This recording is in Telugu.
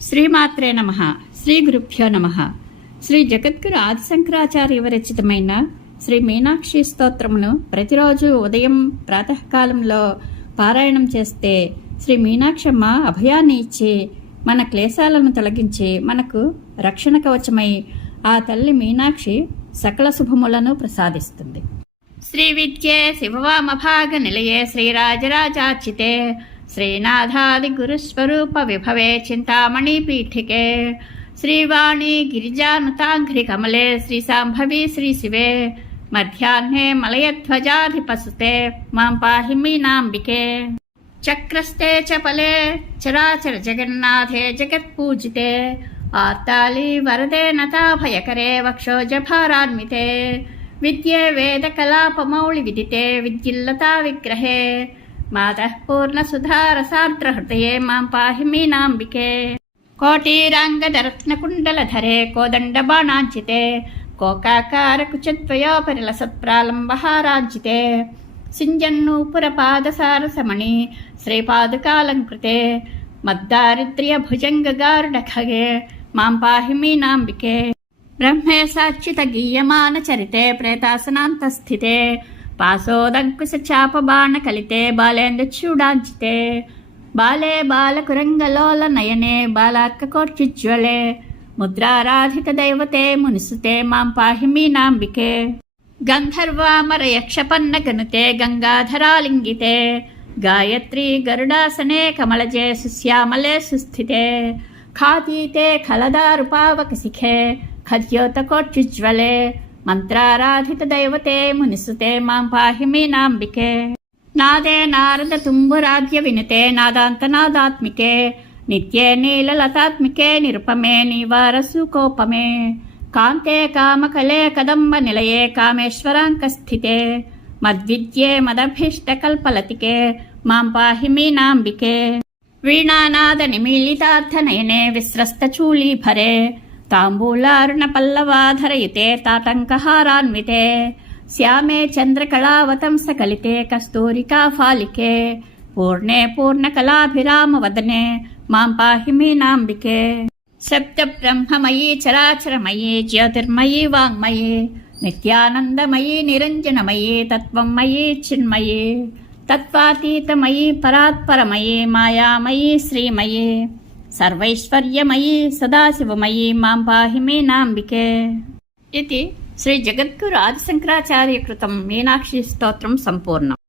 శ్రీమాత్రే నమః. శ్రీ గురుభ్యో నమః. శ్రీ జగద్గురు ఆదిశంకరాచార్య విరచితమైన శ్రీ మీనాక్షి స్తోత్రమును ప్రతిరోజు ఉదయం ప్రాతకాలంలో పారాయణం చేస్తే శ్రీ మీనాక్షమ్మ అభయాన్ని ఇచ్చి మన క్లేశాలను తొలగించి మనకు రక్షణ కవచమై ఆ తల్లి మీనాక్షి సకల శుభములను ప్రసాదిస్తుంది. శ్రీ విద్యే శివవామభాగ నిలయే శ్రీరాజరాజార్చితే శ్రీనాథాది గురుస్వరూప విభవే చింతామణి పీఠికే శ్రీవాణి గిరిజానుతాంఘ్రి కమలే శ్రీ సాంభవి శ్రీ శివే మధ్యాహ్నే మలయధ్వజాధిపసుతే మాం పాహి మీనాంబికే చక్రస్తే చపలే చరాచర జగన్నాథే జగత్పూజితే ఆర్తాళి వరదే నతాభయకరే వక్షోజభారాన్వితే విద్యే వేదకలాపమౌళి విదితే విద్యుల్లతా విగ్రహే మాతః పూర్ణసుధారసార్ద్రహృతయే మాం పాహి మీనాంబికే కోటీరాంగదరత్నకుండలధరే కోదండబాణాంచితే కోకాకారకుచద్వయోపరిలసత్ప్రాలంబహారాంచితే సింజన్నూపురపాదసారసమణి శ్రీపాదుకాలంకృతే మద్దారిద్ర్య భుజంగగారుడఖగే మాం పాహి మీనాంబికే బ్రహ్మే సాక్షిత గీయమాన చరితే ప్రేతాసనాంతస్థితే పాశోదంకుశ చాపబాణ కలితే బాలేందుచూడాంచితే బాలే బాలకురంగలోల నయనే బాలార్కకోర్చిజ్వలే ముద్రారాధిత దైవతే మునిసుతే మాం పాహి మీనాంబికే గంధర్వామర యక్షపన్న గనుతే గంగాధరాలింగితే గాయత్రీ గరుడాసనే కమలజే సుశ్యామలే సుస్థితే ఖాతీతే ఖలదారుపావకశిఖే ఖద్యోతకోర్చిజ్వలే మంత్రారాధిత దైవతే మునిసుతే మాం పాహి మీనాంబికే నాదే నారద తుంబురాధ్య వినుతే నాదాంతనాదాత్మికే నిత్యే నీలలతాత్మికే నిరుపమే నివారసుకోపమే కాంతే కామకలే కదంబ నిలయే కామేశ్వరాంకస్థితే మద్విద్యే మదభీష్టకల్పలతికే మాం పాహి మీనాంబికే వీణానాద నిమీలితార్థనయనే విస్రస్తచూళీభరే తాంబూలారుణ పల్లవాధరయుతే తాటంకహారాన్వితే శ్యామే చంద్రకళావతంసకలితే కస్తూరికాఫాలికే పూర్ణే పూర్ణకళాభిరామవదనే మాం పాహి మీనాంబికే శబ్ద బ్రహ్మమయీ చరాచరమయీ జ్యోతిర్మయీ వాంగ్మయీ నిత్యానందమయీ నిరంజనమయీ తత్వమయీ చిన్మయీ తత్వాతీతమయీ పరాత్పరమయీ మాయామయీ శ్రీమయీ సర్వైశ్వర్యమయీ సదాశివమయీ మాం పాహి మీనాంబికే. ఇది శ్రీ జగద్గురు ఆదిశంకరాచార్య కృతం మీనాక్షి స్తోత్రం సంపూర్ణం.